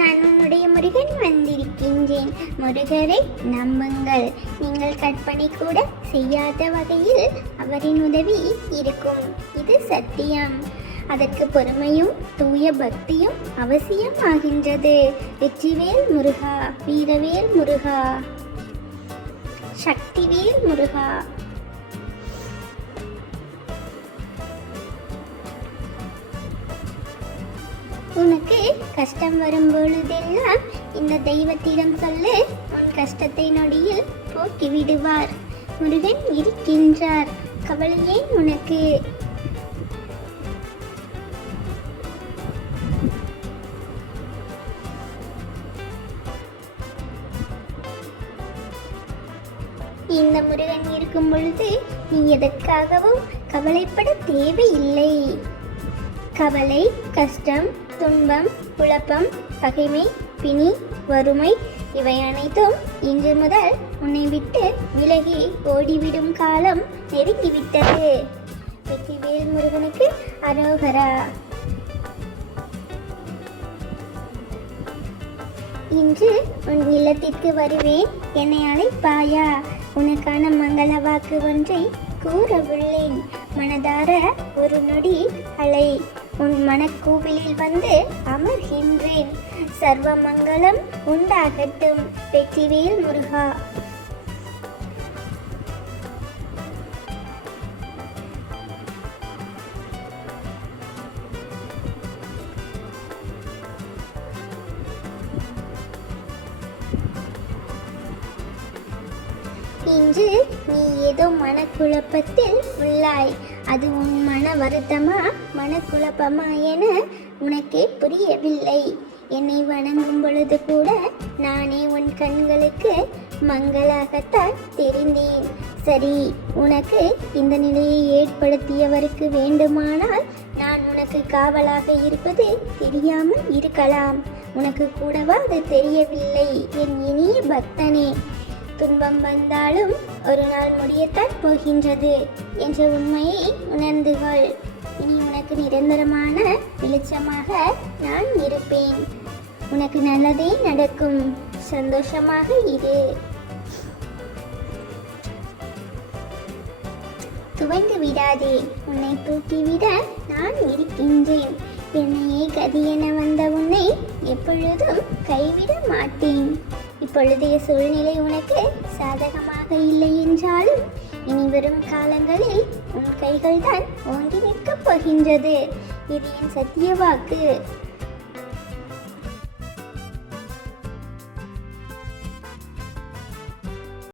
நான் உன்னுடைய முருகன் வந்திருக்கின்றேன். முருகரை நம்புங்கள். நீங்கள் கற்பனை கூட செய்யாத வகையில் அவரின் உதவி இருக்கும். இது சத்தியம். அதற்கு பொறுமையும் தூய பக்தியும் அவசியம் ஆகின்றது. வெற்றிவேல் முருகா, வீரவேல் முருகா, சக்திவேல் முருகா. உனக்கு கஷ்டம் வரும் பொழுதெல்லாம் இந்த தெய்வத்திடம் சொல்லு. உன் கஷ்டத்தை நொடியில் போக்கி விடுவார். முருகன் இருக்கின்றார். கவலையே உனக்கு. இந்த முருகன் இருக்கும் பொழுது நீ எதற்காகவும் கவலைப்பட தேவையில்லை. கவலை, கஷ்டம், துன்பம், குழப்பம், பகைமை, பிணி, வறுமை இவை அனைத்தும் இன்று முதல் உன்னை விட்டு விலகி ஓடிவிடும் காலம் நெருங்கிவிட்டது. வெற்றிவேல் முருகனுக்கு அரோகரா. இன்று உன் இல்லத்திற்கு வருவேன். என்னை அழைப்பாயா? உனக்கான மங்கள வாக்கு ஒன்றை கூற உள்ளேன். மனதார ஒரு நொடி அலை. உன் மனக்கோவிலில் வந்து அமர்கின்றேன். சர்வ மங்களம் உண்டாகட்டும். வெற்றிவேல் முருகா. இன்று நீ ஏதோ மனக்குழப்பத்தில் உள்ளாய். அது உன் மன வருத்தமா மனக்குழப்பமா என உனக்கே புரியவில்லை. என்னை வணங்கும் பொழுது கூட நானே உன் கண்களுக்கு மங்களாகத்தான் தெரிந்தேன். சரி, உனக்கு இந்த நிலையை ஏற்படுத்தியவருக்கு வேண்டுமானால் நான் உனக்கு காவலாக இருப்பது தெரியாமல் இருக்கலாம். உனக்கு கூடவா அது தெரியவில்லை என் இனிய பக்தனே? துன்பம் வந்தாலும் ஒரு நாள் முடியத்தான் போகின்றது என்ற உண்மையை உணர்ந்து கொள். இனி உனக்கு நிரந்தரமான வெளிச்சமாக நான் இருப்பேன். உனக்கு நல்லதே நடக்கும். சந்தோஷமாக இரு. துவண்டு விடாதே. உன்னை தூக்கிவிட நான் இருக்கின்றேன். என்னையே கதி என வந்த உன்னை எப்பொழுதும் கைவிட மாட்டேன். இப்பொழுதைய சூழ்நிலை உனக்கு சாதகமாக இல்லை என்றாலும் இனி வரும் காலங்களில் உன் கைகள் தான் ஓங்கி நிற்கப் போகின்றது. இது என் சத்திய வாக்கு.